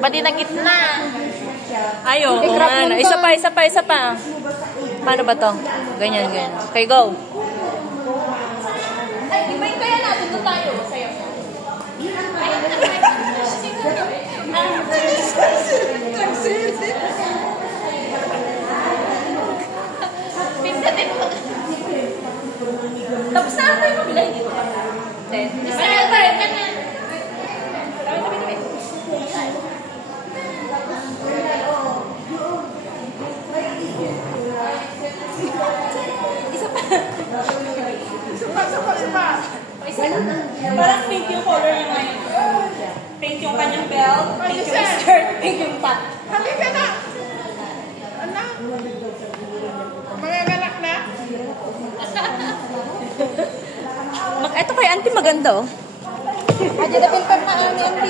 Pati na gitna. Ay, oo nga. Isa pa. Paano ba to? Ganyan. Okay, go. Ay, di ba yung kaya natin doon tayo? Sayo. Tapos na ako yung mabila. Hindi ko pa. Tayo ka na. Parang pink yung color niya ngayon. Pink yung kanyang belt, pink yung skirt, pink yung top. Halika na! Anak! Magagalak na? Ito kay auntie maganda, oh. Adyo na pinpap na auntie.